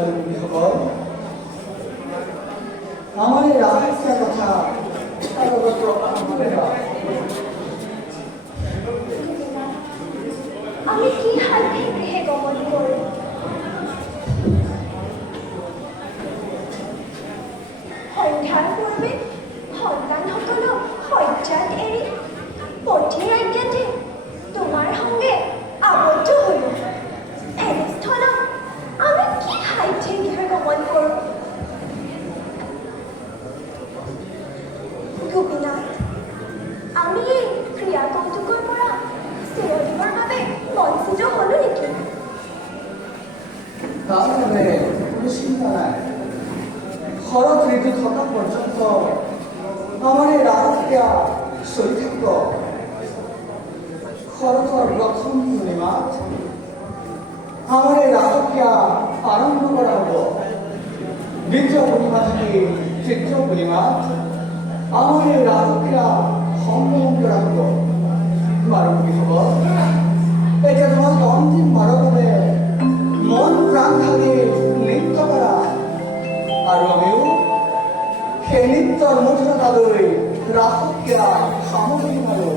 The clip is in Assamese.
সকল আমাৰ এই ৰাজনীতিৰ কথা আমি কি হাল ভেবে গমন কৰি সন্ধ্যাৰ পূৰ্বে সন্তানসকলক শয্যাত এৰি পথিৰ আজ্ঞাতে তোমাৰ সংগে আবদ্ধ হলো এনেস্থলত আমি কি সাধ্যে গৃহে গমন কৰোঁ গোপীনাথ আমি এই ক্ৰিয়া কৌতুকৰ পৰা চিৰদিনৰ বাবে বঞ্চিত হলো নেকি তাহলে কোনো চিন্তা নাই শরৎ ঋতু থাকা পর্যন্ত আমার এই রাজক্রিয়া চলি থাকব শরৎর প্রথম পূর্ণিমাত আমার এই রাজক্রিয়া আরম্ভ করা হব দ্বিতীয় পূর্ণিমা থেকে তৃতীয় পূর্ণিমাত আমার এই রাজক্রিয়া সম্পন্ন করা হব মারুমী হব এটা তোমাকে অন্তিম বারভাবে মন প্রাণ ঢালি নৃত্য করা আর আমিও সেই নৃত্যর মধুরতা লৈ ৰাসক্ৰিয়া সামগ্ৰী মাৰোঁ